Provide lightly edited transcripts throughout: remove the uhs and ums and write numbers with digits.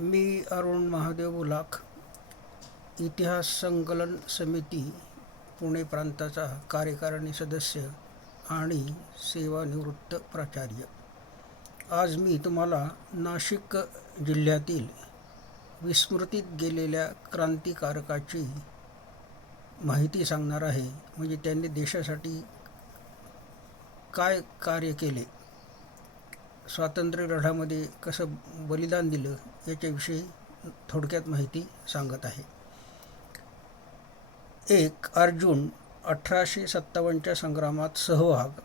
मी अरुण महादेव बुलाख, इतिहास संकलन समिती पुणे प्रांताचा कार्यकारिणी सदस्य आणि सेवानिवृत्त प्राचार्य. आज मी तुम्हाला नाशिक जिल्ह्यातील विस्मृतीत गेलेल्या क्रांतिकारकाची माहिती सांगणार आहे. म्हणजे त्यांनी देशासाठी काय कार्य केले, स्वातंत्र्य लढ्यामध्ये कसं बलिदान दिलं, याच्याविषयी थोडक्यात माहिती सांगत आहे. 1. अर्जुन 1857च्या संग्रामात सहभाग.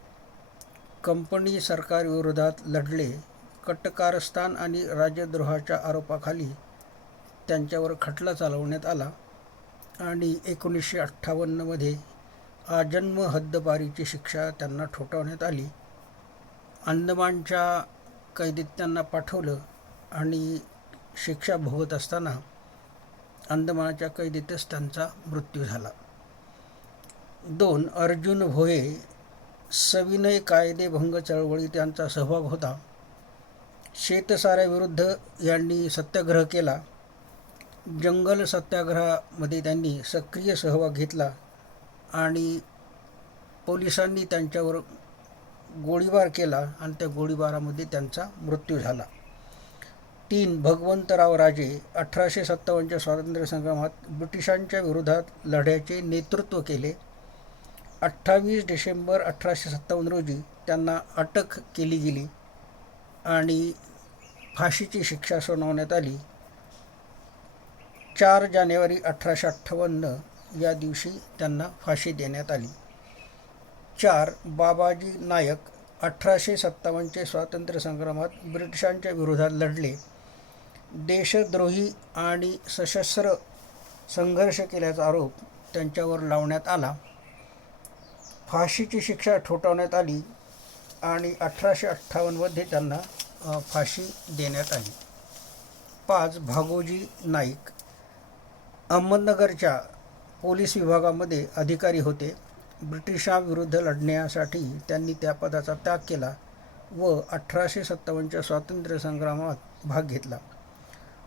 कंपनी सरकारविरोधात लढले. कटकारस्थान आणि राजद्रोहाच्या आरोपाखाली त्यांच्यावर खटला चालवण्यात आला आणि 1958मध्ये आजन्म हद्दपारीची शिक्षा त्यांना ठोठावण्यात आली. अंदमानच्या कैदेत त्यांना पाठवलं आणि शिक्षा भोगत असताना अंदमानाच्या कैदेतच त्यांचा मृत्यू झाला. 2. अर्जुन भोये सविनय कायदेभंग चळवळीत त्यांचा सहभाग होता. शेतसाऱ्याविरुद्ध यांनी सत्याग्रह केला. जंगल सत्याग्रहामध्ये त्यांनी सक्रिय सहभाग घेतला आणि पोलिसांनी त्यांच्यावर गोळीबार केला आणि त्या गोळीबारामध्ये त्यांचा मृत्यू झाला. 3. भगवंतराव राजे 1857च्या स्वातंत्र्य संग्रामात ब्रिटिशांच्या विरोधात लढ्याचे नेतृत्व केले. 28 डिसेंबर 1857 रोजी त्यांना अटक केली गेली आणि फाशीची शिक्षा सुनावण्यात आली. 4 जानेवारी 1858 या दिवशी त्यांना फाशी देण्यात आली. 4. बाबाजी नायक 1857चे स्वातंत्र्य संग्रामात ब्रिटिशांच्या विरोधात लढले. देशद्रोही आणि सशस्त्र संघर्ष केल्याचा आरोप त्यांच्यावर लावण्यात आला. फाशीची शिक्षा ठोठावण्यात आली आणि 1858मध्ये त्यांना फाशी देण्यात आली. 5. भागोजी नाईक अहमदनगरच्या पोलीस विभागामध्ये अधिकारी होते. ब्रिटिशांविरुद्ध लढण्यासाठी त्यांनी त्या पदाचा त्याग केला व 1857च्या स्वातंत्र्य संग्रामात भाग घेतला.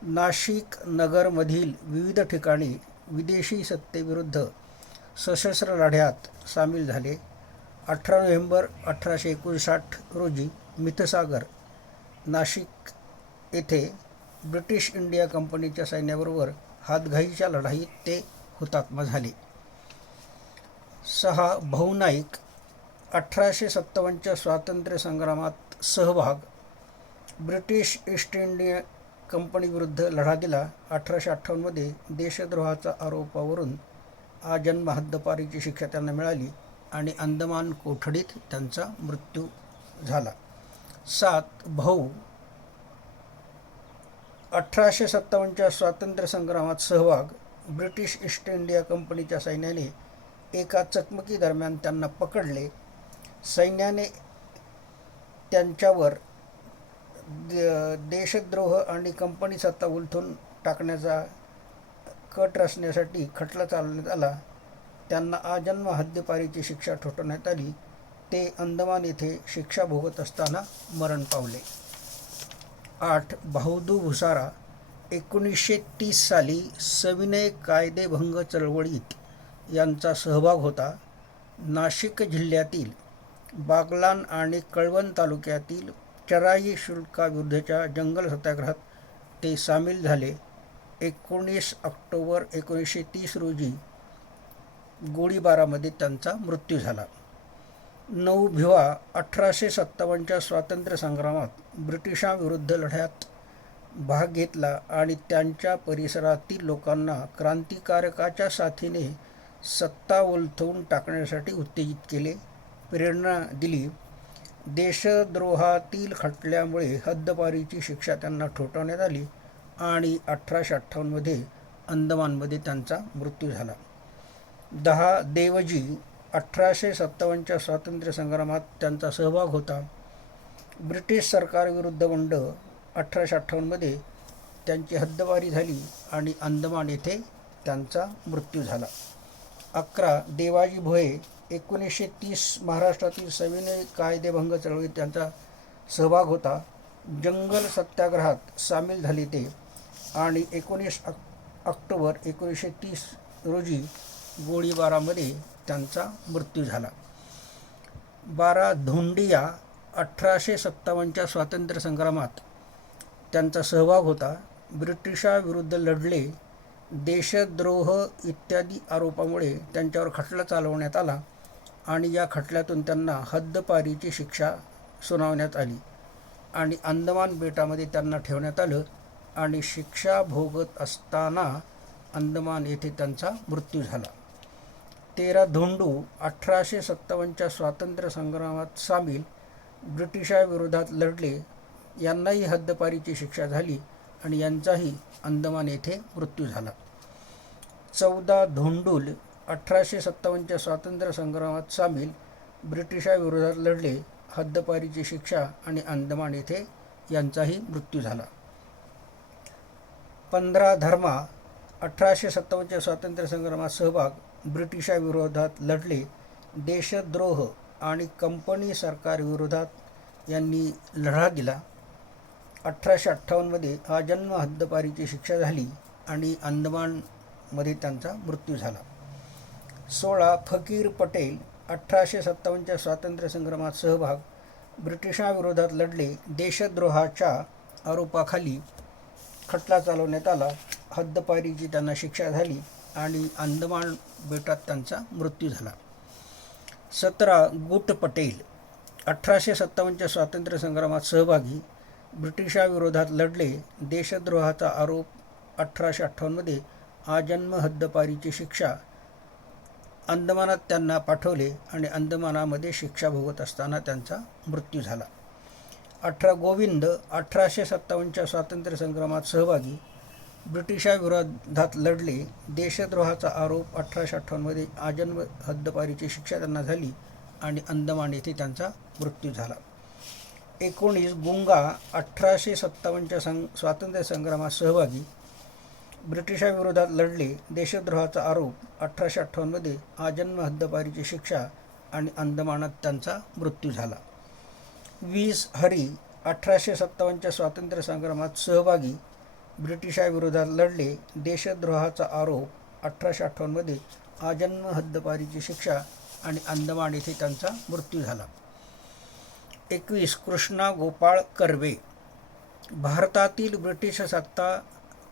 नाशिक नगरमधील विविध ठिकाणी विदेशी सत्तेविरुद्ध सशस्त्र लढ्यात सामील झाले. 18 नोव्हेंबर 1859 रोजी मिठसागर, नाशिक येथे ब्रिटिश इंडिया कंपनीच्या सैन्याबरोबर हातघाईच्या लढाईत ते हुतात्मा झाले. 6. भाऊ नाईक 1857च्या स्वातंत्र्य संग्रामात सहभाग. ब्रिटिश ईस्ट इंडिया कंपनीविरुद्ध लढा दिला. 1858मध्ये देशद्रोहाच्या आरोपावरून आजन्म हद्दपारीची शिक्षा त्यांना मिळाली आणि अंदमान कोठडीत त्यांचा मृत्यू झाला. 7. भाऊ 1857च्या स्वातंत्र्य संग्रामात सहभाग. ब्रिटिश ईस्ट इंडिया कंपनीच्या सैन्याने एका चकमकीदरम्यान त्यांना पकडले. सैन्याने त्यांच्यावर देशद्रोह आणि कंपनी सत्ता उलथून टाकण्याचा कट रचण्यासाठी खटला चालवण्यात आला. त्यांना आजन्म हद्दपारीची शिक्षा ठोठावण्यात आली. ते अंदमान येथे शिक्षा भोगत असताना मरण पावले. 8. भाऊदू भुसारा 1930 साली सविनय कायदेभंग चळवळीत यांचा सहभाग होता. नाशिक जिल्ह्यातील बागलाण आणि कळवण तालुक्यातील चराई शुल्काविरुद्धच्या जंगल सत्याग्रहात ते सामील झाले. 19 ऑक्टोबर 1930 रोजी गोळीबारामध्ये त्यांचा मृत्यू झाला. 9. भिवा 1857च्या स्वातंत्र्य संग्रामात ब्रिटिशांविरुद्ध लढ्यात भाग घेतला आणि त्यांच्या परिसरातील लोकांना क्रांतिकारकाच्या साथीने सत्ता उलथवून टाकण्यासाठी उत्तेजित केले, प्रेरणा दिली. देशद्रोहातील खटल्यामुळे हद्दपारीची शिक्षा त्यांना ठोठावण्यात आली आणि 1858मध्ये अंदमानमध्ये त्यांचा मृत्यू झाला. 10. देवजी 1857च्या स्वातंत्र्य संग्रामात त्यांचा सहभाग होता. ब्रिटिश सरकारविरुद्ध बंड 1858मध्ये त्यांची हद्दपारी झाली आणि अंदमान येथे त्यांचा मृत्यू झाला. 11. देवाजी भोये 1930 महाराष्ट्रातील सविनय कायदेभंग चळवळीत त्यांचा सहभाग होता. जंगल सत्याग्रहात सामील झाले. ते आणि 19 ऑक्टोबर 1930 रोजी गोळीबारामध्ये त्यांचा मृत्यू झाला. 12 धोंडिया 1857च्या स्वातंत्र्य संग्रामात त्यांचा सहभाग होता. ब्रिटिशाविरुद्ध लढले. देशद्रोह इत्यादी आरोपामुळे त्यांच्यावर खटला चालवण्यात आला आणि या खटल्यातून त्यांना हद्दपारीची शिक्षा सुनावण्यात आली आणि अंदमान बेटामध्ये त्यांना ठेवण्यात आलं आणि शिक्षा भोगत असताना अंदमान येथे त्यांचा मृत्यू झाला. 13 धोंडू 1857च्या स्वातंत्र्य संग्रामात सामील, ब्रिटिशाविरोधात लढले. यांनाही हद्दपारीची शिक्षा झाली आणि यांचाही अंदमान येथे मृत्यू झाला. 14 धोंडुल 1857च्या स्वातंत्र्य संग्रामात सामील, ब्रिटिशाविरोधात लढले. हद्दपारीची शिक्षा आणि अंदमान येथे यांचाही मृत्यू झाला. 15 धर्मा 1857च्या स्वातंत्र्य संग्रामात सहभाग, ब्रिटिशाविरोधात लढले. देशद्रोह आणि कंपनी सरकारविरोधात यांनी लढा दिला. 1858मध्ये आजन्म हद्दपारीची शिक्षा झाली आणि अंदमानमध्ये त्यांचा मृत्यू झाला. 16 फकीर पटेल 1857च्या स्वातंत्र्य संग्रामात सहभाग, ब्रिटिशाविरोधात लढले. देशद्रोहाच्या आरोपाखाली खटला चालवण्यात आला. हद्दपारीची त्यांना शिक्षा झाली आणि अंदमान बेटात त्यांचा मृत्यू झाला. 17 गुट पटेल 1857च्या स्वातंत्र्य संग्रामात सहभागी, ब्रिटिशाविरोधात लढले. देशद्रोहाचा आरोप 1858मध्ये आजन्म हद्दपारीची शिक्षा. अंदमानात त्यांना पाठवले आणि अंदमानामध्ये शिक्षा भोगत असताना त्यांचा मृत्यू झाला. 18 गोविंद 1857च्या स्वातंत्र्य संग्रामात सहभागी, ब्रिटिशाविरोधात लढले. देशद्रोहाचा आरोप 1858मध्ये आजन्म हद्दपारीची शिक्षा त्यांना झाली आणि अंदमान येथे त्यांचा मृत्यू झाला. 19 गुंगा 1857च्या स्वातंत्र्य संग्रामात सहभागी, ब्रिटिशाविरोधात लढले. देशद्रोहाचा आरोप 1858मध्ये आजन्म हद्दपारीची शिक्षा आणि अंदमानात त्यांचा मृत्यू झाला. 20 हरी 1857च्या स्वातंत्र्य संग्रामात सहभागी, ब्रिटिशाविरोधात लढले. देशद्रोहाचा आरोप 1858मध्ये आजन्म हद्दपारीची शिक्षा आणि अंदमान येथे त्यांचा मृत्यू झाला. 21 कृष्णा गोपाळ कर्वे, भारतातील ब्रिटिश सत्ता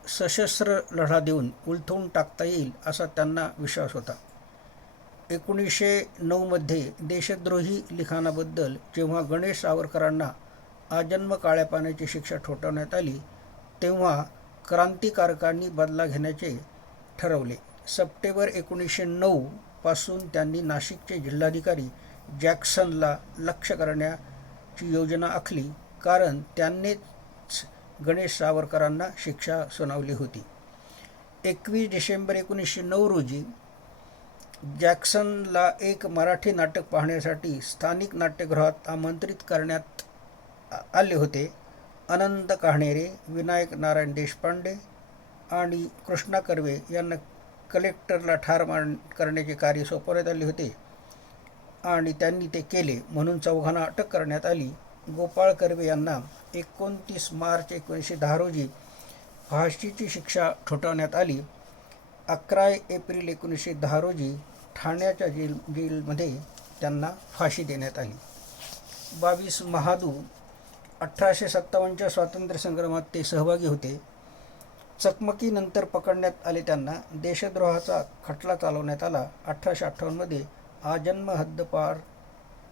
सशस्त्र लढा देऊन उलथवून टाकता येईल असा त्यांना विश्वास होता. 1909मध्ये देशद्रोही लिखाणाबद्दल जेव्हा गणेश सावरकरांना आजन्म काळ्या पाण्याची शिक्षा ठोठावण्यात आली तेव्हा क्रांतिकारकांनी बदला घेण्याचे ठरवले. सप्टेंबर 1909 पासून त्यांनी नाशिकचे जिल्हाधिकारी जॅक्सनला लक्ष्य करण्याची योजना आखली, कारण त्यांनीच गणेश सावरकरांना शिक्षा सुनावली होती. 21 डिसेंबर 1909 रोजी जॅक्सनला एक मराठी नाटक पाहण्यासाठी स्थानिक नाट्यगृहात आमंत्रित करण्यात आले होते. अनंत कान्हेरे, विनायक नारायण देशपांडे आणि कृष्णा कर्वे यांना कलेक्टरला ठार करण्याचे कार्य सोपवण्यात आले होते आणि त्यांनी ते केले, म्हणून चौघांना अटक करण्यात आली. गोपाळ कर्वे यांना 29 मार्च 1910 रोजी फाशीची शिक्षा ठोठावण्यात आली. 11 एप्रिल 1910 रोजी ठाण्याच्या जेलमध्ये त्यांना फाशी देण्यात आली. 22 महादू 1857च्या स्वातंत्र्य संग्रामात ते सहभागी होते. चकमकीनंतर पकडण्यात आले. त्यांना देशद्रोहाचा खटला चालवण्यात आला. 1858मध्ये आजन्म हद्दपार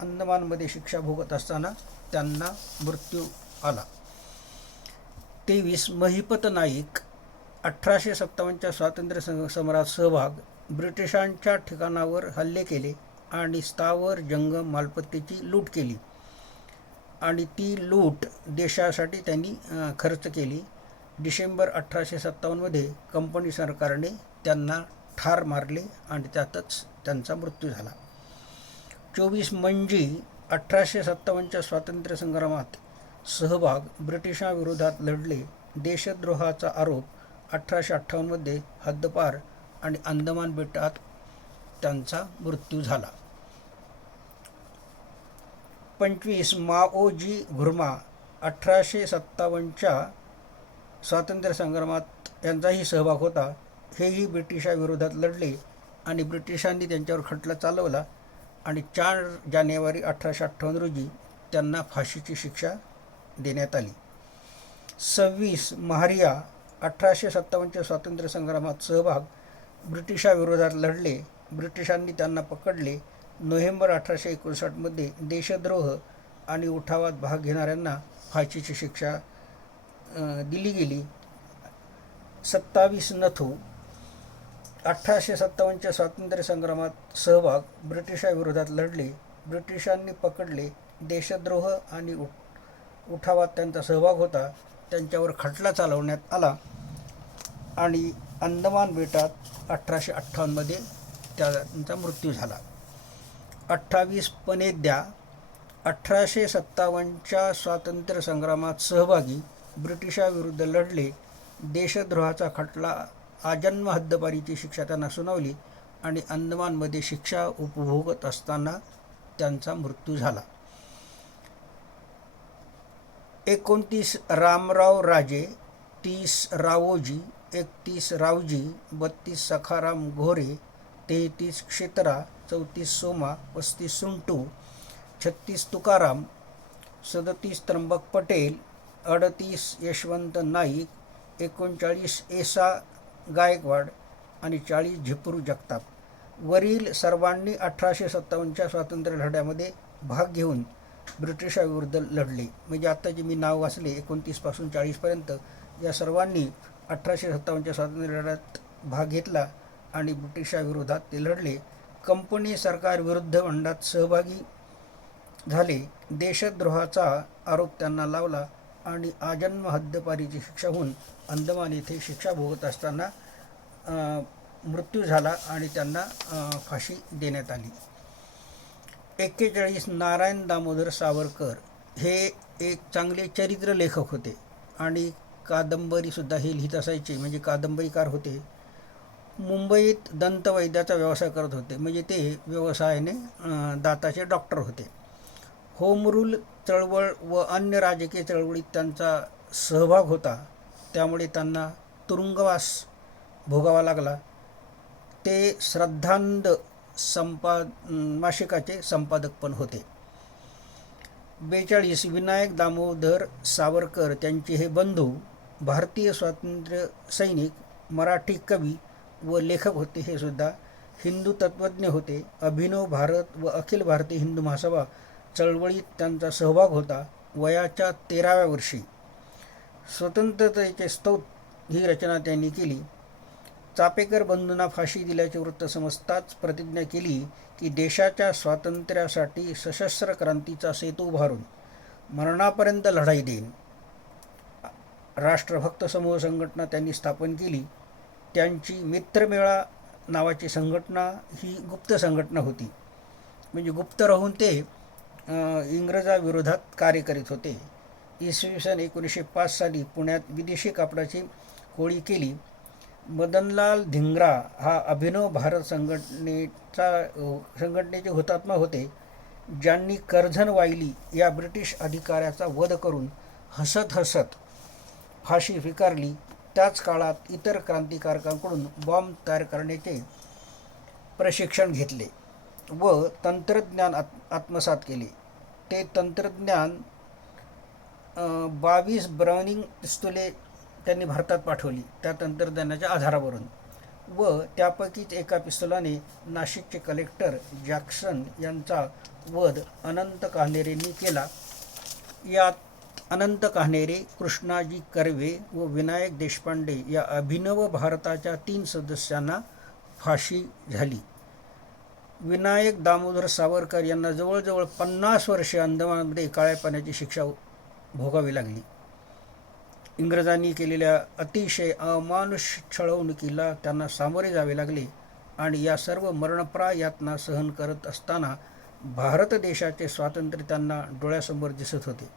अंदमानमध्ये शिक्षा भोगत असताना त्यांना मृत्यू आला. 23 महिपत नाईक 1857च्या स्वातंत्र्य समरात सहभाग, ब्रिटिशांच्या ठिकाणावर हल्ले केले आणि स्थावर जंगम मालमत्तेची लूट केली आणि ती लूट देशासाठी त्यांनी खर्च केली. डिसेंबर 1857मध्ये कंपनी सरकारने त्यांना ठार मारले आणि त्यातच त्यांचा मृत्यू झाला. 24 मंजी 1857च्या स्वातंत्र्य संग्रामात सहभाग, ब्रिटिशांविरोधात लढले. देशद्रोहाचा आरोप 1858मध्ये हद्दपार आणि अंदमान बेटात त्यांचा मृत्यू झाला. 25 माओजी घुर्मा 1857च्या स्वातंत्र्य संग्रामात यांचाही सहभाग होता. हेही ब्रिटिशाविरोधात लढले आणि ब्रिटिशांनी त्यांच्यावर खटला चालवला आणि 4 जानेवारी 1858 रोजी त्यांना फाशीची शिक्षा देण्यात आली. 26 महारिया 1857च्या स्वातंत्र्य संग्रामात सहभाग, ब्रिटिशाविरोधात लढले, ब्रिटिशांनी त्यांना पकडले. नोव्हेंबर 1859मध्ये देशद्रोह आणि उठावात भाग घेणाऱ्यांना फाशीची शिक्षा दिली गेली. 27 नथू 1857च्या स्वातंत्र्य संग्रामात सहभाग, ब्रिटिशाविरोधात लढले, ब्रिटिशांनी पकडले, देशद्रोह आणि उठावात त्यांचा सहभाग होता, त्यांच्यावर खटला चालवण्यात आला आणि अंदमान बेटात 1858मध्ये त्यांचा मृत्यू झाला. 28 पनेद्या 1857च्या स्वातंत्र्य संग्रामात सहभागी, ब्रिटिशाविरुद्ध लढले, देशद्रोहाचा खटला, आजन्म हद्दपारीची शिक्षा त्यांना सुनावली आणि अंदमानमध्ये शिक्षा उपभोगत असताना त्यांचा मृत्यू झाला. 29 रामराव राजे, 30 रावोजी, 31 रावजी, 32 सखाराम घोरे, 33 क्षेत्रा, 34 सोमा, 35 सुंटू, 36 तुकाराम, 37 त्र्यंबक पटेल, 38 यशवंत नाईक, 39 एसा गायकवाड आणि 40 झिपरू जगताप. वरील सर्वांनी 1857च्या स्वातंत्र्य लढ्यामध्ये भाग घेऊन ब्रिटिशाविरुद्ध लढले. म्हणजे आता जे मी नाव वाचले 29 पासून 40पर्यंत, या सर्वांनी 1857च्या स्वातंत्र्य लढ्यात भाग घेतला आणि ब्रिटिशाविरोधात ते लढले. कंपनी सरकार विरुद्ध बंडात सहभागी झाले. देशद्रोहाचा आरोप त्यांना लावला आणि आजन्म हद्दपारीची शिक्षा होऊन अंदमान येथे शिक्षा भोगत असताना मृत्यू झाला आणि त्यांना फाशी देण्यात आली. 41 नारायण दामोदर सावरकर हे एक चांगले चरित्र लेखक होते आणि कादंबरीसुद्धा हे लिहित असायचे, म्हणजे कादंबरीकार होते. मुंबईत दंतवैद्याचा व्यवसाय करत होते, म्हणजे ते व्यवसायाने दाताचे डॉक्टर होते. होम रूल चळवळ व अन्य राजकीय चळवळीत त्यांचा सहभाग होता, त्यामुळे त्यांना तुरुंगवास भोगावा लागला. ते श्रद्धांध मासिकाचे संपादक पण होते. 42 विनायक दामोदर सावरकर त्यांचे हे बंधू भारतीय स्वातंत्र्य सैनिक, मराठी कवी व लेखक होते. हे सुद्धा हिंदू तत्त्वज्ञ होते. अभिनव भारत व अखिल भारतीय हिंदू महासभा चळवळीत त्यांचा सहभाग होता. वयाच्या 13व्या वर्षी स्वतंत्रतेचे स्तोत्र ही रचना त्यांनी केली. चापेकर बंधूंना फाशी दिल्याचे वृत्त समजताच प्रतिज्ञा केली की देशाच्या स्वातंत्र्यासाठी सशस्त्र क्रांतीचा सेतू उभारून मरणापर्यंत लढाई देईन. राष्ट्रभक्त समूह संघटना त्यांनी स्थापन केली. त्यांची मित्रमेळा नावाची संघटना ही गुप्त संघटना होती, म्हणजे गुप्त राहून ते इंग्रजाविरोधात कार्य करीत होते. इसवी सन 1905 साली पुण्यात विदेशी कापडाची होळी केली. मदनलाल धिंग्रा हा अभिनव भारत संघटनेचे हुतात्मा होते, ज्यांनी कर्झन वायली या ब्रिटिश अधिकाऱ्याचा वध करून हसत हसत फाशी स्वीकारली. त्याच काळात इतर क्रांतिकारकांकडून बॉम्ब तयार करण्याचे प्रशिक्षण घेतले व तंत्रज्ञान आत्मसात केले. ते तंत्रज्ञान 22 ब्राउनिंग पिस्तुले त्यांनी भारतात पाठवली त्या तंत्रज्ञानाच्या आधारावरून, व त्यापैकीच एका पिस्तुलाने नाशिकचे कलेक्टर जॅक्सन यांचा वध अनंत कान्हेरेंनी केला. यात अनंत कान्हेरे, कृष्णाजी कर्वे व विनायक देशपांडे या अभिनव भारताच्या 3 सदस्यांना फाशी झाली. विनायक दामोदर सावरकर यांना जवळजवळ 50 वर्षे अंदमानमध्ये काळ्या पाण्याची शिक्षा भोगावी लागली. इंग्रजांनी केलेल्या अतिशय अमानुष छळवणुकीला त्यांना सामोरे जावे लागले आणि या सर्व मरणप्राय यातना सहन करत असताना भारत देशाचे स्वातंत्र्य त्यांना डोळ्यासमोर दिसत होते.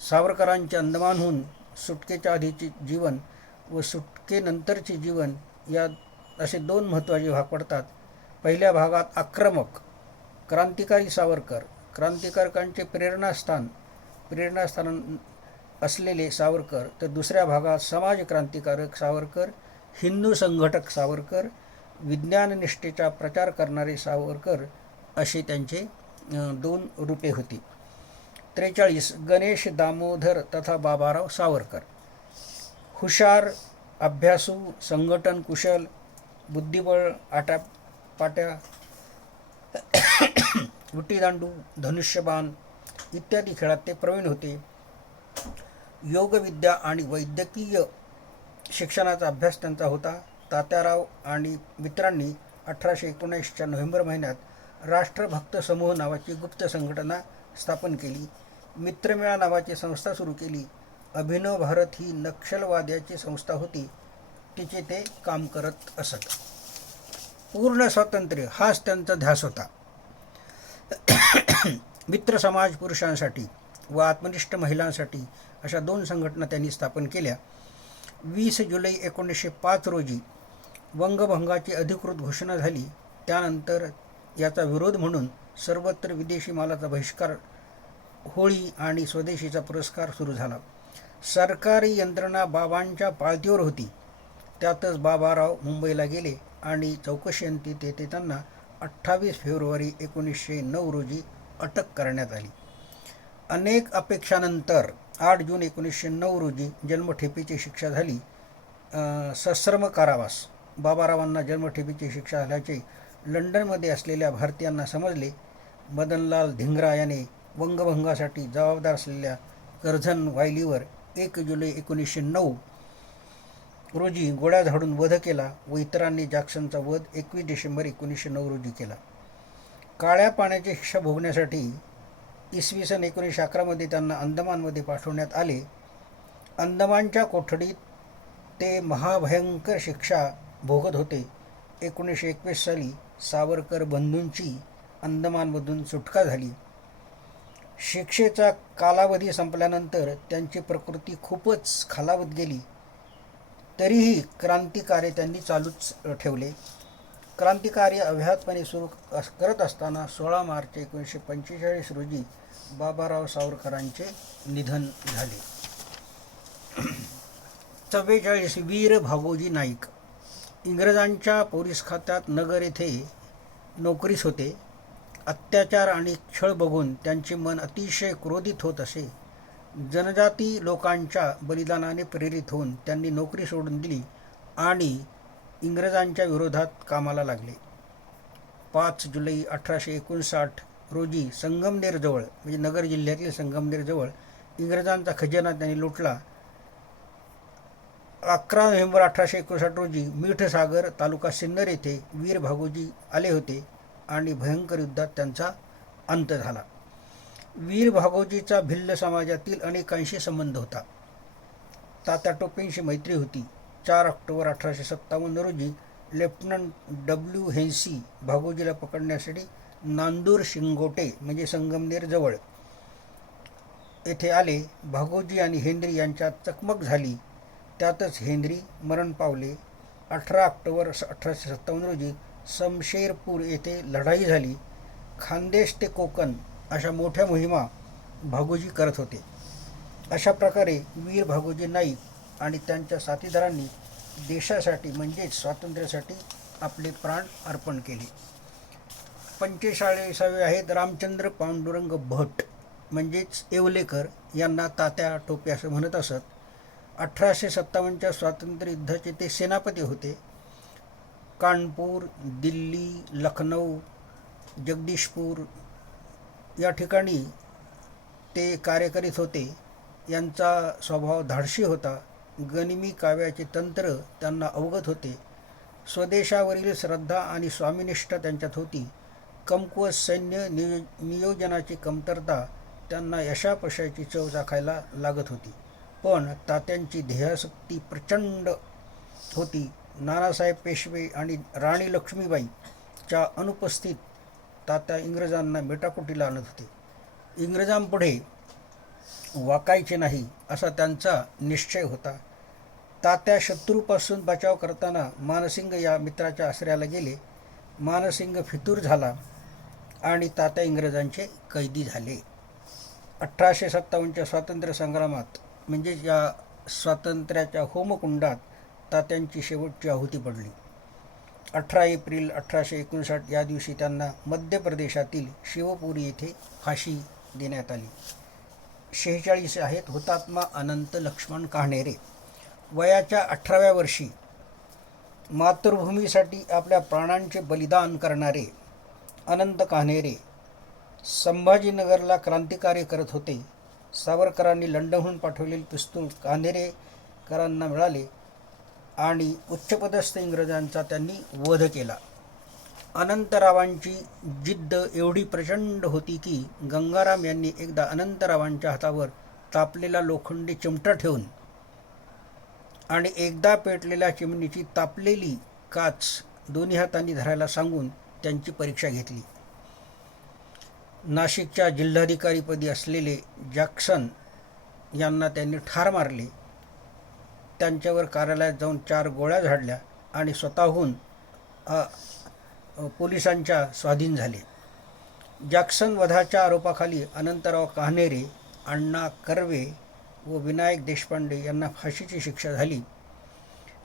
सावरकरांचे अंदमानहून सुटकेच्या आधीचे जीवन व सुटकेनंतरचे जीवन यात असे 2 महत्त्वाचे भाग पडतात. पहिल्या भागात आक्रमक क्रांतिकारी सावरकर, क्रांतिकारकांचे प्रेरणास्थान असलेले सावरकर, तर दुसऱ्या भागात समाज क्रांतिकारक सावरकर, हिंदू संघटक सावरकर, विज्ञाननिष्ठेचा प्रचार करणारे सावरकर अशी त्यांचे दोन रूपे होती. 43 गणेश दामोदर तथा बाबाराव सावरकर. हुशार, अभ्यासू, संघटन कुशल, बुद्धिबळ, आट्यापाट्या, विटीदांडू, धनुष्यबाण इत्यादी खेळात ते प्रवीण होते. योगविद्या आणि वैद्यकीय शिक्षणाचा अभ्यास त्यांचा होता. तात्याराव आणि मित्रांनी 1819च्या नोव्हेंबर महिन्यात राष्ट्रभक्त समूह नावाची गुप्त संघटना स्थापन केली. मित्रमेळा नावाची संस्था सुरू केली. अभिनव भारत ही नक्षलवाद्याची संस्था होती, तिचे ते काम करत असत. पूर्ण स्वातंत्र्य हाच त्यांचा ध्यास होता. मित्र समाज पुरुषांसाठी व आत्मनिष्ठ महिलांसाठी अशा 2 संघटना त्यांनी स्थापन केल्या. 20 जुलै 1905 रोजी वंगभंगाची अधिकृत घोषणा झाली. त्यानंतर याचा विरोध म्हणून सर्वत्र विदेशी मालाचा बहिष्कार, होळी आणि स्वदेशीचा पुरस्कार सुरू झाला. सरकारी यंत्रणा बाबांच्या पाळतीवर होती. त्यातच बाबाराव मुंबईला गेले आणि चौकशीअंती तेथे त्यांना 28 फेब्रुवारी 1909 रोजी अटक करण्यात आली. अनेक अपेक्षानंतर 8 जून 1909 रोजी जन्मठेपेची शिक्षा झाली. सश्रम कारावास. बाबारावांना जन्मठेपेची शिक्षा झाल्याचे लंडनमध्ये असलेल्या भारतीयांना समजले. मदनलाल धिंगरा याने वंगभंगासाठी जबाबदार असलेल्या कर्झन वायलीवर 1 जुलै 1909 रोजी गोळ्या झाडून वध केला व इतरांनी जॅक्सनचा वध 21 डिसेंबर 1909 रोजी केला. काळ्या पाण्याची शिक्षा भोगण्यासाठी इसवी सन 1911 त्यांना अंदमानमध्ये पाठवण्यात आले. अंदमानच्या कोठडीत ते महाभयंकर शिक्षा भोगत होते. 1921 साली सावरकर बंधूंची अंदमानमधून सुटका झाली. शिक्षेचा कालावधी संपल्यानंतर त्यांची प्रकृती खूपच खालावत गेली. तरीही क्रांतिकार्य त्यांनी चालूच ठेवले. क्रांतिकार्य अव्याहतपणे सुरू करत असताना 16 मार्च 1945 रोजी बाबाराव सावरकरांचे निधन झाले. 44 वीर भागोजी नाईक. इंग्रजांच्या पोलीस खात्यात नगर येथे नोकरीस होते. अत्याचार आणि छळ बघून त्यांचे मन अतिशय क्रोधित होत असे. जनजाती लोकांच्या बलिदानाने प्रेरित होऊन त्यांनी नोकरी सोडून दिली आणि इंग्रजांच्या विरोधात कामाला लागले. 5 जुलै 1859 रोजी संगमनेरजवळ म्हणजे नगर जिल्ह्यातील संगमनेरजवळ इंग्रजांचा खजिना त्यांनी लुटला. 11 नोव्हेंबर 1859 रोजी मीठसागर तालुका सिन्नर येथे वीर भागोजी आले होते आणि भयंकर युद्धात त्यांचा अंत झाला. वीर भागोजीचा भिल्ल समाजातील अनेकांशी संबंध होता. तात्या टोपेंशी मैत्री होती. 4 ऑक्टोबर 1857 रोजी लेफ्टनंट डब्ल्यू हेन्सी भागोजीला पकडण्यासाठी नांदूर शिंगोटे म्हणजे संगमनेर जवळ येथे आले. भागोजी आणि हेनरी यांच्यात चकमक झाली. त्यातच हेनरी मरण पावले. 18 ऑक्टोबर 1857 रोजी शमशेरपूर येथे लढाई झाली. खानदेश ते कोकण अशा मोठ्या मोहिमा भागोजी करत होते. अशा प्रकारे वीर भागोजी नाईक आणि त्यांच्या साथीदारांनी देशासाठी म्हणजेच स्वातंत्र्यासाठी आपले प्राण अर्पण केले. 45 आहेत रामचंद्र पांडुरंग भट म्हणजेच येवलेकर, यांना तात्या टोपे असं म्हणत असत. 1857च्या स्वातंत्र्य युद्धाचे ते सेनापती होते. कानपूर, दिल्ली, लखनौ, जगदीशपूर या ठिकाणी ते कार्य करीत होते. यांचा स्वभाव धाडशी होता. गनिमी काव्याचे तंत्र त्यांना अवगत होते. स्वदेशावरील श्रद्धा आणि स्वामिनिष्ठा त्यांच्यात होती. कमकुवत सैन्य नियोजनाची कमतरता त्यांना यशापयशाची चव चाखायला लागत होती. पण तात्यांची ध्येयासक्ती प्रचंड होती. नानासाहेब पेशवे आणि राणी लक्ष्मीबाईच्या अनुपस्थित तात्या इंग्रजांना मेटाकुटीला आणत होते. इंग्रजांपुढे वाकायचे नाही असा त्यांचा निश्चय होता. तात्या शत्रूपासून बचाव करताना मानसिंग या मित्राच्या आश्रयाला गेले. मानसिंग फितूर झाला आणि तात्या इंग्रजांचे कैदी झाले. 1857च्या स्वातंत्र्य संग्रामात म्हणजे या स्वातंत्र्याच्या होमकुंडात तात्यांची शेवटची आहुती पडली. 18 एप्रिल 1859 या दिवशी त्यांना मध्य प्रदेशातील शिवपुरी येथे फाशी देण्यात आली. 46 आहेत. हुतात्मा अनंत लक्ष्मण कान्हेरे. वयाच्या 18व्या वर्षी मातृभूमीसाठी आपल्या प्राणांचे बलिदान करणारे अनंत कान्हेरे संभाजीनगरला क्रांतिकार्य करत होते. सावरकरांनी लंडनहून पाठवलेले पिस्तूल कान्हेरेकरांना मिळाले आणि उच्चपदस्थ इंग्रजांचा त्यांनी वध केला. अनंतरावांची जिद्द एवढी प्रचंड होती की गंगाराम यांनी एकदा अनंतरावांच्या हातावर तापलेला लोखंडी चिमटा ठेवून आणि एकदा पेटलेल्या चिमणीची तापलेली काच दोन्ही हातांनी धरायला सांगून त्यांची परीक्षा घेतली. नाशिकच्या जिल्हाधिकारीपदी असलेले जॅक्सन यांना त्यांनी ठार मारले. त्यांच्यावर कार्यालयात जाऊन 4 गोळ्या झाडल्या आणि स्वतःहून पोलिसांच्या स्वाधीन झाले. जॅक्सन वधाच्या आरोपाखाली अनंतराव कान्हेरे, अण्णा कर्वे व विनायक देशपांडे यांना फाशीची शिक्षा झाली.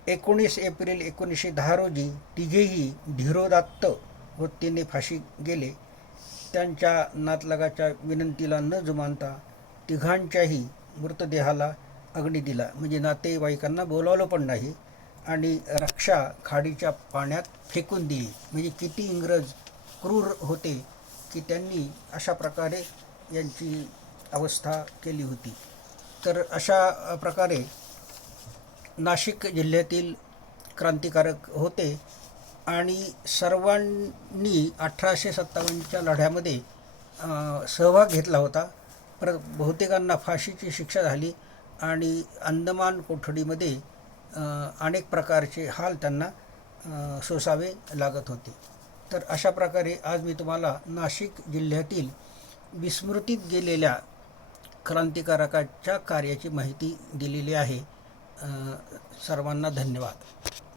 19 एप्रिल 1910 रोजी तिघेही धीरोदात्त वृत्तीने फाशी गेले. त्यांच्या नातलगाच्या विनंतीला न जुमानता तिघांच्याही मृतदेहाला अग्नी दिला, म्हणजे नातेवाईकांना बोलावलं पण नाही आणि रक्षा खाडीच्या पाण्यात फेकून दिली. म्हणजे किती इंग्रज क्रूर होते की त्यांनी अशा प्रकारे यांची अवस्था केली होती. तर अशा प्रकारे नाशिक जिल्ह्यातील क्रांतिकारक होते आणि सर्वांनी 1857च्या लढ्यामध्ये सहभाग घेतला होता. परत बहुतेकांना फाशीची शिक्षा झाली आणि अंदमान कोठडीमध्ये अनेक प्रकारचे हाल त्यांना सोसावे लागत होते. तर अशा प्रकारे आज मी तुम्हाला नाशिक जिल्ह्यातील विस्मृतीत गेलेल्या क्रांतिकारकाच्या कार्याची माहिती दिलेली आहे. सर्वांना धन्यवाद.